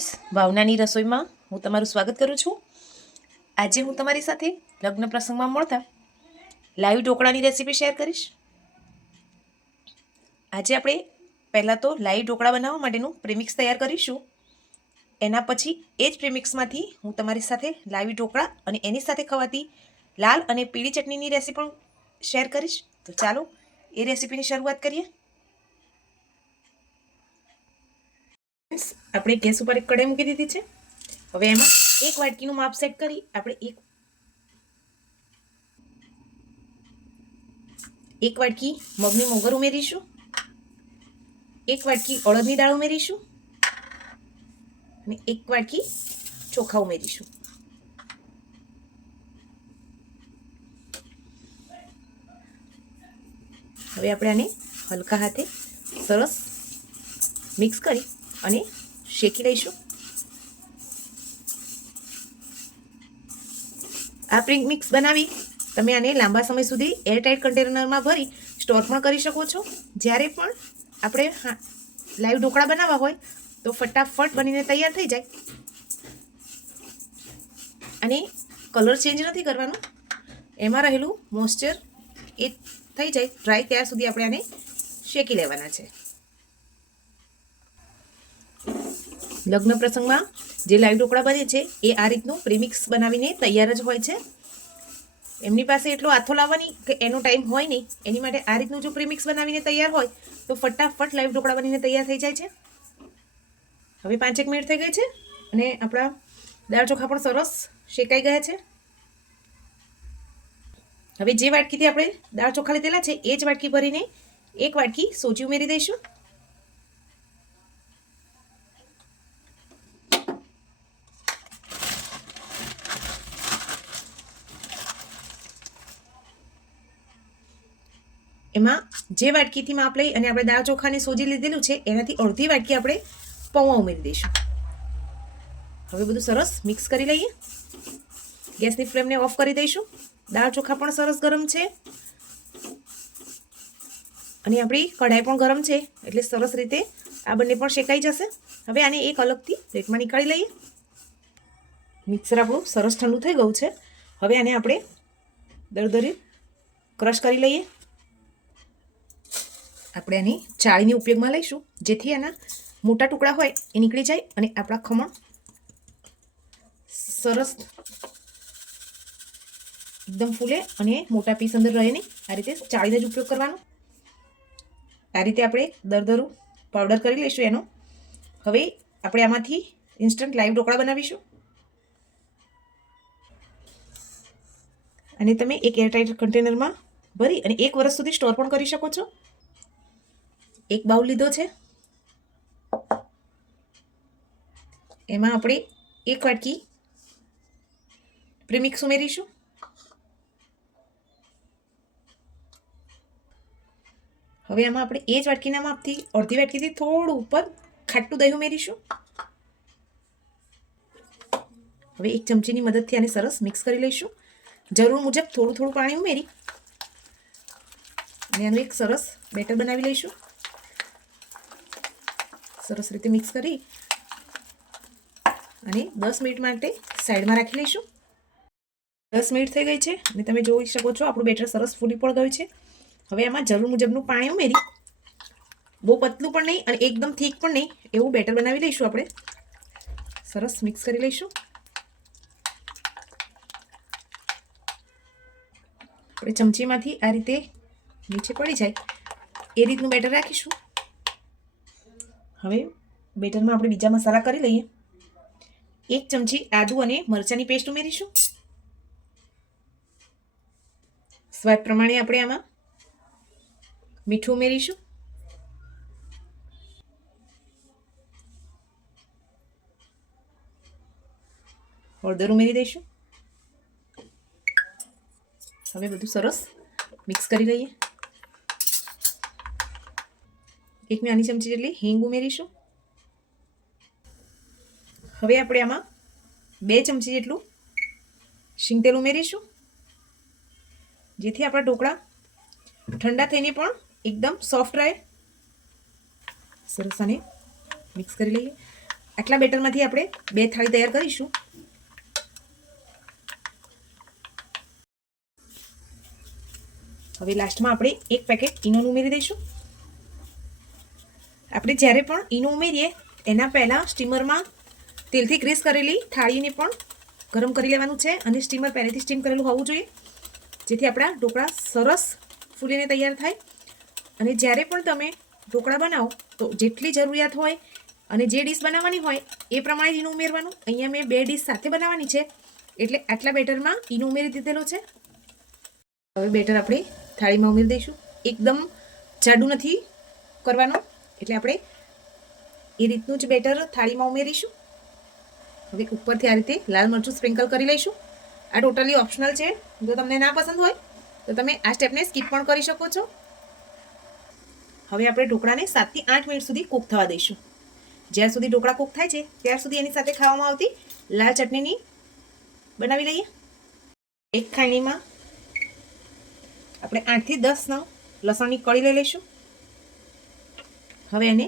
Friends ભાવનાની રસોઈમાં હું તમારું સ્વાગત કરું છું. આજે હું તમારી સાથે લગ્ન પ્રસંગમાં મળતા લાઈવ ઢોકળાની રેસીપી શેર કરીશ. આજે આપણે પહેલાં તો લાઈવ ઢોકળા બનાવવા માટેનું પ્રેમિક્સ તૈયાર કરીશું. એના પછી એ જ પ્રેમિક્સમાંથી હું તમારી સાથે લાઈવ ઢોકળા અને એની સાથે ખવાતી લાલ અને પીળી ચટણીની રેસીપી પણ શેર કરીશ. તો ચાલો એ રેસીપીની શરૂઆત કરીએ. Friends, આપણે ગેસ ઉપર એક કઢાઈ મૂકી દીધી છે. હવે એમાં એક વાટકીનું માપ સેટ કરી આપણે એક એક વાટકી મગની મોગર ઉમેરીશું. એક વાટકી અડદની દાળ ઉમેરીશું. અને એક વાટકી ચોખા ઉમેરીશું. હવે આપણે આને હલકા હાથે સરસ મિક્સ કરી અને શેકી લઈશું. આ પ્રિંક મિક્સ બનાવી તમે આને લાંબા સમય સુધી એરટાઇટ કન્ટેનરમાં ભરી સ્ટોર પણ કરી શકો છો. જ્યારે પણ આપણે લાઈવ ઢોકળા બનાવવા હોય તો ફટાફટ બનીને તૈયાર થઈ જાય. અને કલર ચેન્જ નથી કરવાનો. એમાં રહેલું મોઇસ્ચર એ થઈ જાય. ડ્રાય ત્યાં સુધી આપણે આને શેકી લેવાના છે. લગ્ન પ્રસંગમાં જે લાઈવ ઢોકળા બને છે, એ આ રીતનું પ્રીમિક્સ બનાવીને તૈયાર જ હોય છે. એમની પાસે એટલો આથો લાવવાની કે એનો ટાઈમ હોય નહીં, એની માટે આ રીતનું જો પ્રીમિક્સ બનાવીને તૈયાર હોય, તો ફટાફટ લાઈવ ઢોકળા બનીને તૈયાર થઈ જાય છે. હવે પાંચેક મિનિટ થઈ ગઈ છે અને આપણા દાળ ચોખા પણ સરસ શેકાઈ ગયા છે. હવે જે વાટકીથી આપણે દાળ ચોખા લીધેલા છે, એ જ વાટકી ભરીને એક વાટકી સોજી ઉમેરી દઈશું. એમાં જે વાટકીથી માપ લઈ અને આપણે દાળ ચોખાને સોજી લીધેલું છે, એનાથી અડધી વાટકી આપણે પૌવા ઉમેરી દઈશું. હવે બધું સરસ મિક્સ કરી લઈએ. ગેસની ફ્લેમને ઓફ કરી દઈશું. દાળ ચોખા પણ સરસ ગરમ છે. અને આપણી કઢાઈ પણ ગરમ છે, એટલે સરસ રીતે આ બંને પણ શેકાઈ જશે. હવે આને એક અલગથી પ્લેટમાં નીકાળી લઈએ. મિક્સર આપણું સરસ ઠંડુ થઈ ગયું છે. હવે આને આપણે દરદરી ક્રશ કરી લઈએ. આપણે આની ચાળીની ઉપયોગમાં લઈશું. જેથી આના મોટા ટુકડા હોય એ નીકળી જાય અને આપણા ખમણ સરસ એકદમ ફૂલે અને મોટા પીસ અંદર રહે નહીં. આ રીતે ચાળીને જ ઉપયોગ કરવાનો. આ રીતે આપણે દરદરું પાવડર કરી લઈશું એનો. હવે આપણે આમાંથી ઇન્સ્ટન્ટ લાઈવ ઢોકળા બનાવીશું. અને તમે એક એરટાઇટ કન્ટેનરમાં ભરી અને એક વર્ષ સુધી સ્ટોર પણ કરી શકો છો. એક બાઉલ લીધો છે. એમાં આપણે એક વાટકી પ્રીમિક્સ ઉમેરીશું. હવે આમાં આપણે એ જ વાટકીના માપથી અડધી વાટકીથી થોડું ઉપર ખાટું દહીં ઉમેરીશું. હવે એક ચમચીની મદદથી આને સરસ મિક્સ કરી લઈશું. જરૂર મુજબ થોડું થોડું પાણી ઉમેરી અને આનું એક સરસ બેટર બનાવી લઈશું. સરસ રીતે મિક્સ કરી અને દસ મિનિટ માટે સાઈડમાં રાખી લઈશું. દસ મિનિટ થઈ ગઈ છે અને તમે જોઈ શકો છો આપણું બેટર સરસ ફૂલી પણ ગયું છે. હવે આમાં જરૂર મુજબનું પાણી ઉમેરી, બહુ પતલું પણ નહીં અને એકદમ થીક પણ નહીં એવું બેટર બનાવી લઈશું આપણે. સરસ મિક્સ કરી લઈશું. આપણે ચમચીમાંથી આ રીતે નીચે પડી જાય. એ રીતનું બેટર રાખીશું. હવે બેટરમાં આપણે બીજા મસાલા કરી લઈએ. એક ચમચી આદુ અને મરચાંની પેસ્ટ ઉમેરીશું. સ્વાદ પ્રમાણે આપણે આમાં મીઠું ઉમેરીશું. હળદર ઉમેરી દઈશું. હવે બધું સરસ મિક્સ કરી લઈએ. એક નાની ચમચી જેટલી હિંગ ઉમેરીશું. હવે આપણે આમાં બે ચમચી જેટલું શીંગતેલ ઉમેરીશું. જેથી આપણા ઢોકળા ઠંડા થઈને પણ એકદમ સોફ્ટ રહે. સરસ આને મિક્સ કરી લઈએ. આટલા બેટરમાંથી આપણે બે થાળી તૈયાર કરીશું. હવે લાસ્ટમાં આપણે એક પેકેટ ઈનોનું ઉમેરી દઈશું. આપણે જ્યારે પણ ઈનો ઉમેરીએ, એના પહેલાં સ્ટીમરમાં તેલથી ગ્રીસ કરેલી થાળીને પણ ગરમ કરી લેવાનું છે અને સ્ટીમર પહેલેથી સ્ટીમ કરેલું હોવું જોઈએ, જેથી આપણા ઢોકળા સરસ ફૂલીને તૈયાર થાય. અને જ્યારે પણ તમે ઢોકળા બનાવો, તો જેટલી જરૂરિયાત હોય અને જે ડીશ બનાવવાની હોય, એ પ્રમાણે ઈનો ઉમેરવાનું. અહીંયા મેં બે ડીશ સાથે બનાવવાની છે, એટલે આટલા બેટરમાં ઈનો ઉમેરી દીધેલો છે. હવે બેટર આપણે થાળીમાં ઉમેરી દઈશું. એકદમ જાડું નથી કરવાનું. એટલે આપણે એ રીતનું જ બેટર થાળીમાં ઉમેરીશું. હવે ઉપરથી આ રીતે લાલ મરચું સ્પ્રિંકલ કરી લઈશું. આ ટોટલી ઓપ્શનલ છે. જો તમને ના પસંદ હોય, તો તમે આ સ્ટેપને સ્કીપ પણ કરી શકો છો. હવે આપણે ઢોકળાને સાતથી આઠ મિનિટ સુધી કૂક થવા દઈશું. જ્યાં સુધી ઢોકળા કૂક થાય છે, ત્યાર સુધી એની સાથે ખાવામાં આવતી લાલ ચટણીની બનાવી લઈએ. એક ખાણીમાં આપણે આઠથી દસ નવ લસણની કળી લઈ લઈશું. હવે એને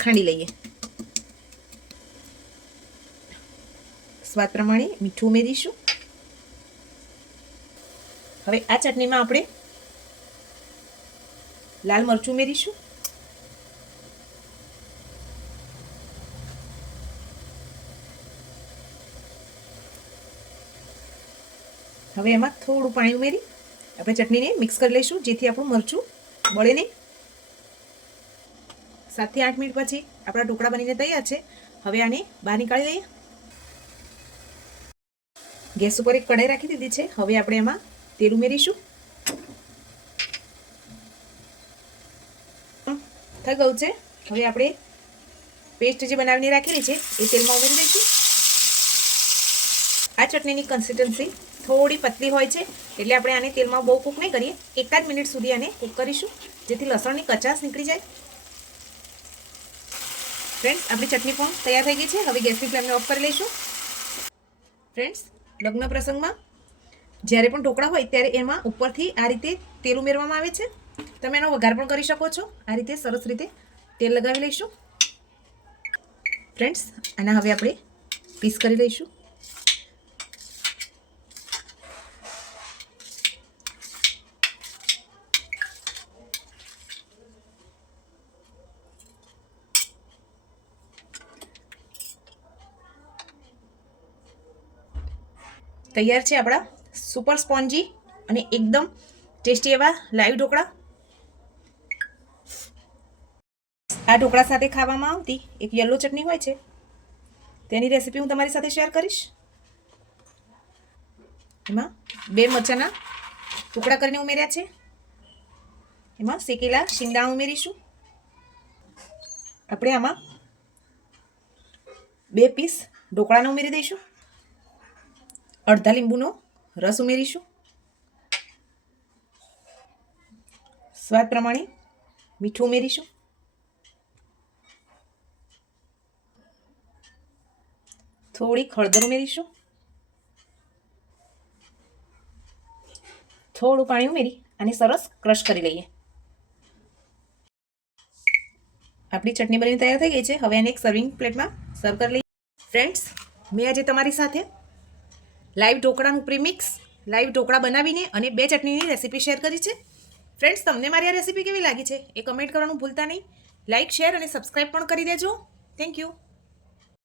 ખાંડી લઈએ. સ્વાદ પ્રમાણે મીઠું ઉમેરીશું. હવે આ ચટણીમાં આપણે લાલ મરચું ઉમેરીશું. હવે એમાં થોડું પાણી ઉમેરી આપણે ચટણીને મિક્સ કરી લઈશું, જેથી આપણું મરચું બળે નહીં સાતથી આઠ મિનિટ પછી આપણા ઢોકળા બનીને તૈયાર છે. હવે આને બહાર નીકાળી લઈએ. ગેસ ઉપર એક કઢાઈ રાખી દીધી છે. હવે આપણે એમાં તેલ ઉમેરીશું. થઈ ગયું છે. હવે આપણે પેસ્ટ જે બનાવીને રાખેલી છે, એ તેલમાં ઉમેરી દઈશું. આ ચટણીની કન્સિસ્ટન્સી થોડી પતલી હોય છે, એટલે આપણે આને તેલમાં બહુ કૂક નહીં કરીએ. એકાદ મિનિટ સુધી આને કૂક કરીશું, જેથી લસણની કચાશ નીકળી જાય. ફ્રેન્ડ્સ આપણી ચટણી પણ તૈયાર થઈ ગઈ છે. હવે ગેસની ફ્લેમને ઓફ કરી લઈશું. ફ્રેન્ડ્સ લગ્ન પ્રસંગમાં જ્યારે પણ ઢોકળા હોય ત્યારે એમાં ઉપરથી આ રીતે તેલ ઉમેરવામાં આવે છે. તમે એનો વઘાર પણ કરી શકો છો. આ રીતે સરસ રીતે તેલ લગાવી લઈશું. ફ્રેન્ડ્સ આના હવે આપણે પીસ કરી લઈશું. તૈયાર છે આપણા સુપર સ્પોન્જી અને એકદમ ટેસ્ટી એવા લાઈવ ઢોકળા. આ ઢોકળા સાથે ખાવામાં આવતી એક યલો ચટણી હોય છે. તેની રેસીપી હું તમારી સાથે શેર કરીશ. એમાં બે મરચાના ટુકડા કરીને ઉમેર્યા છે. એમાં શેકેલા શિંગડા ઉમેરીશું. આપણે આમાં બે પીસ ઢોકળાને ઉમેરી દઈશું. અડધા લીંબુનો રસ ઉમેરીશું. સ્વાદ પ્રમાણે મીઠું ઉમેરીશું. થોડીક હળદર ઉમેરીશું. થોડું પાણી ઉમેરી અને સરસ ક્રશ કરી લઈએ. આપણી ચટણી બનીને તૈયાર થઈ ગઈ છે. હવે એને એક સર્વિંગ પ્લેટમાં સર્વ કરી લઈએ. ફ્રેન્ડ્સ મેં આજે તમારી સાથે લાઈવ ઢોકળાનું પ્રીમિક્સ લાઈવ ઢોકળા બનાવીને અને બે ચટણીની રેસીપી શેર કરી છે. ફ્રેન્ડ્સ તમને મારી આ રેસીપી કેવી લાગી છે એ કમેન્ટ કરવાનું ભૂલતા નહીં. લાઇક શેર અને સબસ્ક્રાઈબ પણ કરી દેજો. Thank you